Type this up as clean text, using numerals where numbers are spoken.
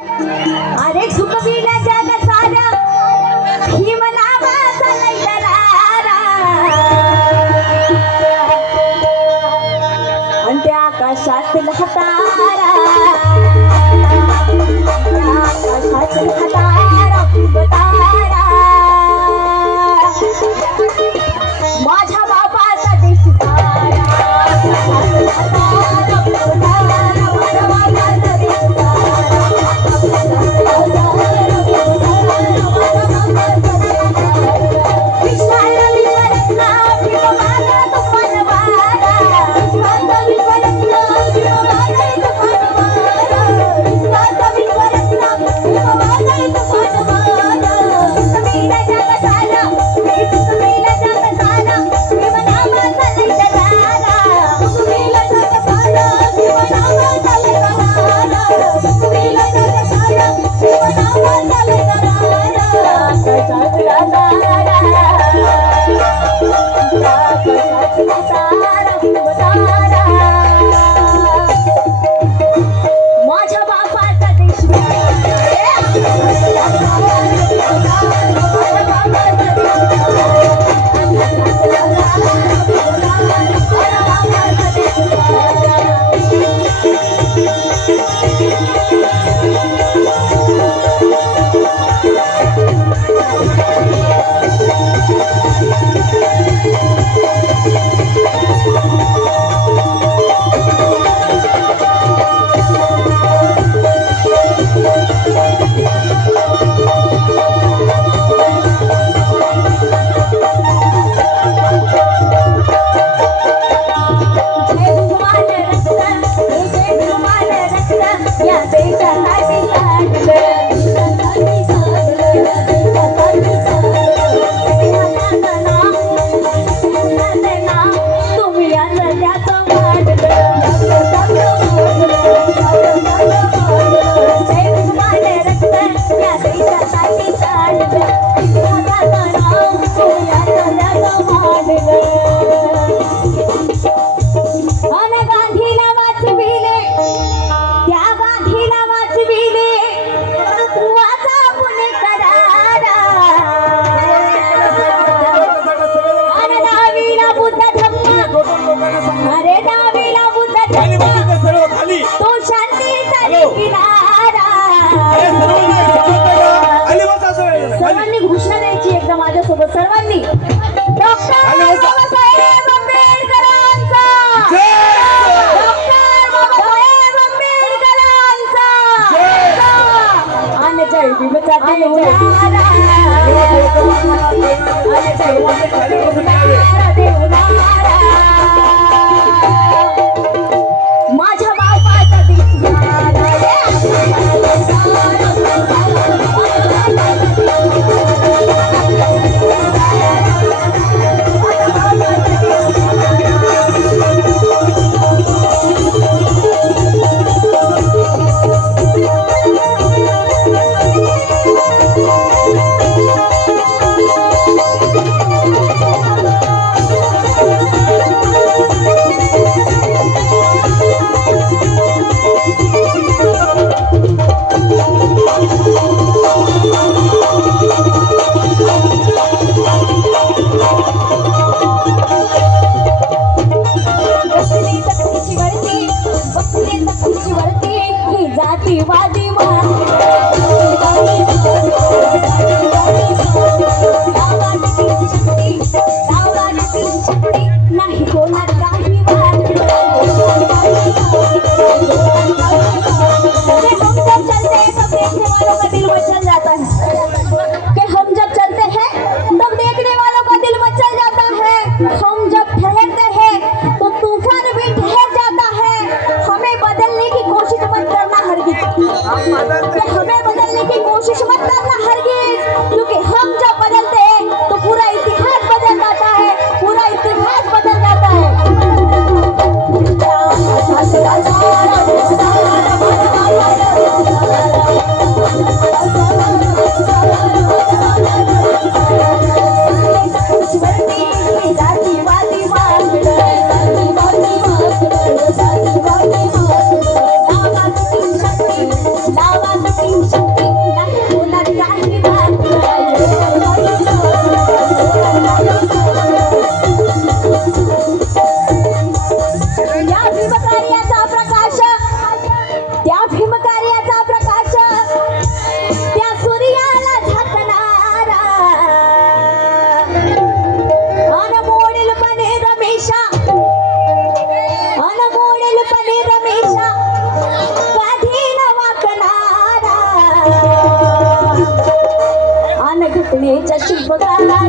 अरे सुखबीला जग सारा ही मनावा चालय दरारा आणि त्या आकाशातला तारा आकाशातला तारा तारा माझ्या बापाचा देश तारा सर्वांनी घोषणा द्यायची एकदा माझ्यासोबत सर्वांनी डॉक्टर बाबासाहेब आंबेडकरांचा डॉक्टर बाबासाहेब आंबेडकरांचा आणि जय भीमचा माझ्या बापाचा जातीवादी नाही कोणात काही हम जब चलते हैं तब देखने वालों का दिल मचल जाता है कि हम जब चलते हैं तब देखने वालों का दिल मचल जाता है हम जब ठहरते हैं तो तूफान भी ठहर जाता है हमें बदलने की कोशिश मत करना हरगिज हमें बदलने की कोशिश मत करना हरगिज क्योंकि हम जब बदलते हैं तो पूरा इतिहास बदल जाता है पूरा इतिहास बदल जाता है लावा नाही शक्ती नाही होणार काही या भीमकार्याचा प्रकाश त्या भीमकार्याचा प्रकाश त्या सूर्याला झाकणारा अनमोडीलपणे रमेशा अनमोडीलपणे रमेशा कधी न वाकणारा अन घटनेच्या शुभकारा